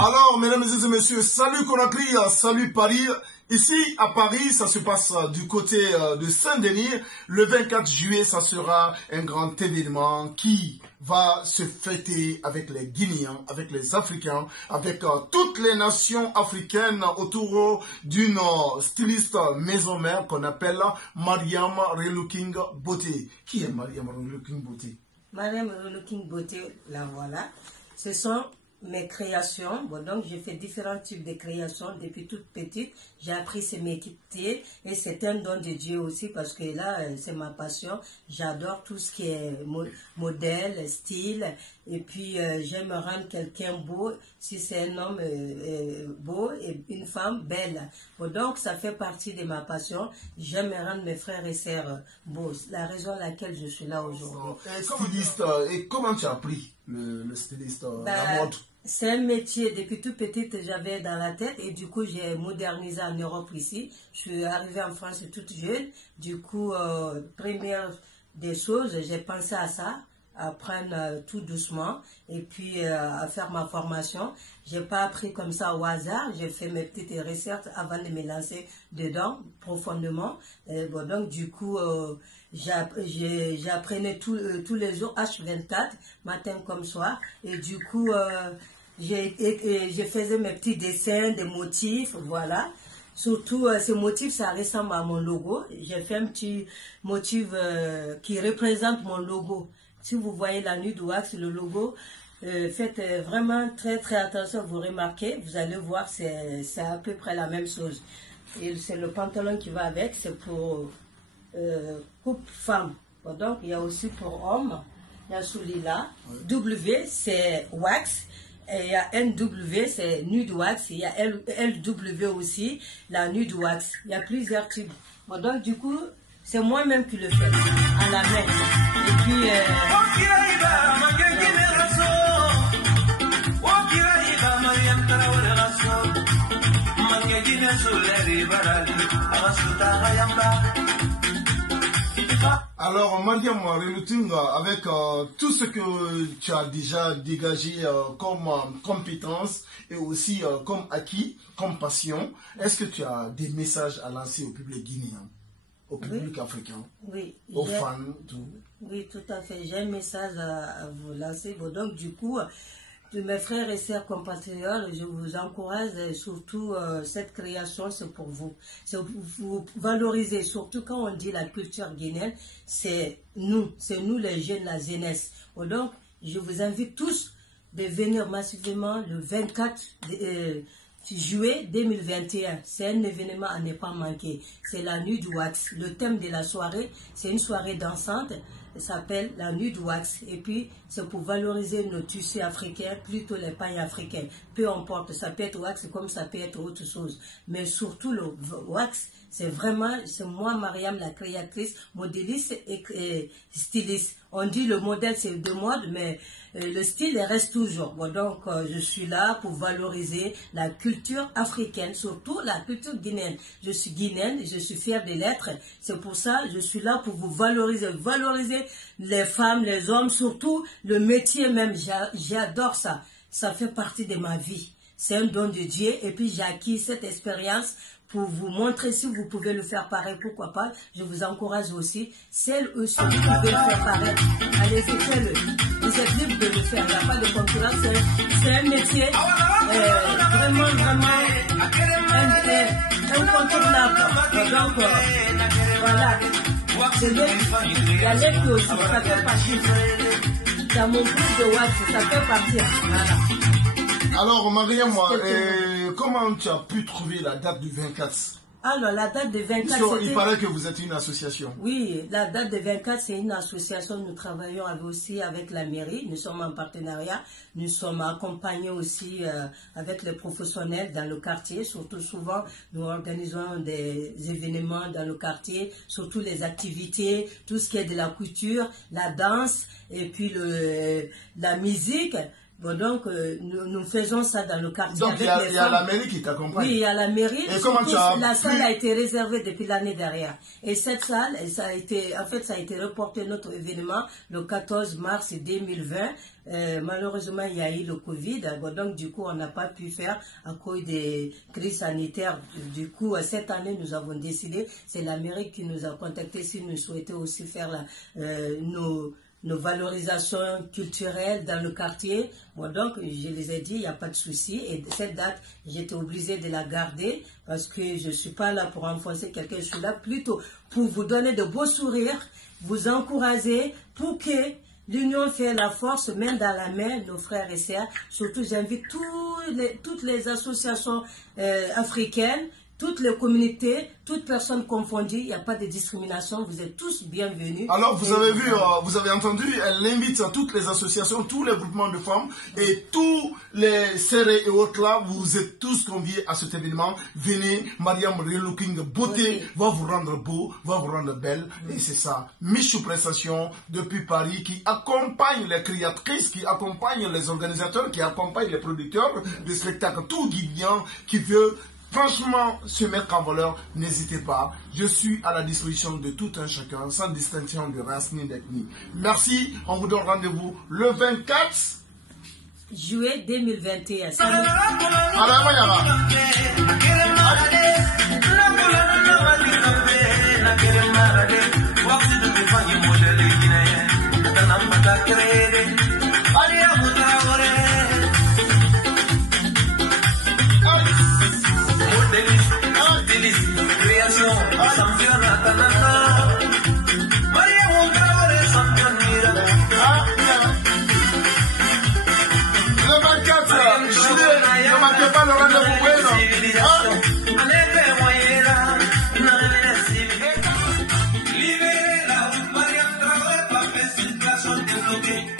Alors, mesdames et messieurs, salut Conakry, salut Paris. Ici, à Paris, ça se passe du côté de Saint-Denis. Le 24 juillet, ça sera un grand événement qui va se fêter avec les Guinéens, avec les Africains, avec toutes les nations africaines autour d'une styliste maison mère qu'on appelle Mariam Relooking Beauté. Qui est Mariam Relooking Beauté? Mariam Relooking Beauté, la voilà. Ce sont mes créations. Bon, donc j'ai fait différents types de créations depuis toute petite. J'ai appris ce métier et c'est un don de Dieu aussi parce que là c'est ma passion. J'adore tout ce qui est modèle, style, et puis j'aime rendre quelqu'un beau si c'est un homme beau et une femme belle. Bon, donc ça fait partie de ma passion. J'aime rendre mes frères et sœurs beaux. La raison à laquelle je suis là aujourd'hui. Styliste, et comment tu as appris le styliste, la mode? C'est un métier, depuis toute petite, j'avais dans la tête et du coup, j'ai modernisé en Europe ici. Je suis arrivée en France toute jeune. Du coup, première des choses, j'ai pensé à ça, à prendre tout doucement et puis à faire ma formation. J'ai pas appris comme ça au hasard. J'ai fait mes petites recherches avant de me lancer dedans profondément. Bon, donc, du coup, j'apprenais tous les jours, H24, matin comme soir. Et du coup, je faisais mes petits dessins, des motifs, voilà. Surtout, ces motifs, ça ressemble à mon logo. J'ai fait un petit motif qui représente mon logo. Si vous voyez la nude wax, le logo, faites vraiment très très attention, vous remarquez, vous allez voir, c'est à peu près la même chose. Et c'est le pantalon qui va avec, c'est pour coupe femme. Bon, donc, il y a aussi pour homme, il y a celui-là. W, c'est wax. Et il y a NW, c'est nude wax. Il y a LW aussi, la nude wax. Il y a plusieurs types. Bon, donc, du coup, c'est moi-même qui le fais, à la main. Et puis, Alors, Mariam Relooking, avec tout ce que tu as déjà dégagé comme compétence et aussi comme acquis, comme passion, est-ce que tu as des messages à lancer au public guinéen, au public africain, aux fans, tout? Oui, tout à fait. J'ai un message à vous lancer. Bon, donc, du coup, de mes frères et sœurs compatriotes, je vous encourage et surtout cette création, c'est pour vous. C'est pour vous valoriser, surtout quand on dit la culture guinéenne, c'est nous les jeunes, la jeunesse. Donc, je vous invite tous de venir massivement le 24 juillet 2021. C'est un événement à ne pas manquer. C'est la nuit du wax. Le thème de la soirée, c'est une soirée dansante. Ça s'appelle la nuit du wax. Et puis, c'est pour valoriser nos tissus africains, plutôt les pailles africaines. Peu importe, ça peut être wax comme ça peut être autre chose. Mais surtout, le wax, c'est vraiment, c'est moi, Mariam, la créatrice, modéliste et styliste. On dit le modèle, c'est de mode, mais le style reste toujours. Bon, donc, je suis là pour valoriser la culture africaine, surtout la culture guinéenne. Je suis guinéenne, je suis fière de l'être. C'est pour ça que je suis là pour vous valoriser les femmes, les hommes, surtout le métier même. J'adore ça. Ça fait partie de ma vie. C'est un don de Dieu. Et puis, j'ai acquis cette expérience pour vous montrer si vous pouvez le faire pareil, pourquoi pas. Je vous encourage aussi. Celles aussi qui peuvent le faire pareil, allez-y, faites-le. Vous êtes libre de le faire. Il n'y a pas de concurrence. C'est un métier vraiment incontournable. Donc, voilà. Il y a l'aide aussi, ça fait partie. Dans mon groupe de wax, ça fait partie. Voilà. Alors, Mariam, comment tu as pu trouver la date du 24? Alors, la date de 24... Il paraît que vous êtes une association. Oui, la date de 24, c'est une association. Nous travaillons aussi avec la mairie. Nous sommes en partenariat. Nous sommes accompagnés aussi avec les professionnels dans le quartier. Surtout, souvent, nous organisons des événements dans le quartier, surtout les activités, tout ce qui est de la couture, la danse, et puis la musique. Bon, donc, nous faisons ça dans le quartier. Donc, il y a la mairie qui t'accompagne. Oui, il y a la mairie. Et comment la salle a été réservée depuis l'année dernière. Et cette salle, ça a été reporté notre événement le 14 mars 2020. Malheureusement, il y a eu le Covid. Bon, donc, du coup, on n'a pas pu faire à cause des crises sanitaires. Du coup, cette année, nous avons décidé, c'est la mairie qui nous a contactés si nous souhaitons aussi faire nos valorisations culturelles dans le quartier. Bon, donc, je les ai dit, il n'y a pas de souci. Et cette date, j'étais obligée de la garder parce que je ne suis pas là pour enfoncer quelqu'un. Je suis là plutôt pour vous donner de beaux sourires, vous encourager pour que l'union fait la force, main dans la main, nos frères et sœurs. Surtout, j'invite toutes les associations africaines, toutes les communautés, toutes personnes confondues, il n'y a pas de discrimination, vous êtes tous bienvenus. Alors vous avez vu, vous avez entendu, elle invite toutes les associations, tous les groupements de femmes et tous les serrés et autres là, vous êtes tous conviés à cet événement. Venez, Mariam Relooking Beauté va vous rendre beau, va vous rendre belle. Et c'est ça, Michou Prestation depuis Paris qui accompagne les créatrices, qui accompagne les organisateurs, qui accompagne les producteurs de spectacles, tout Guinéen qui veut franchement se mettre en valeur, n'hésitez pas. Je suis à la disposition de tout un chacun, sans distinction de race ni d'ethnie. Merci, on vous donne rendez-vous le 24 juillet 2021. Libérez la Mariam Traoré, pas fait situation de bloquer.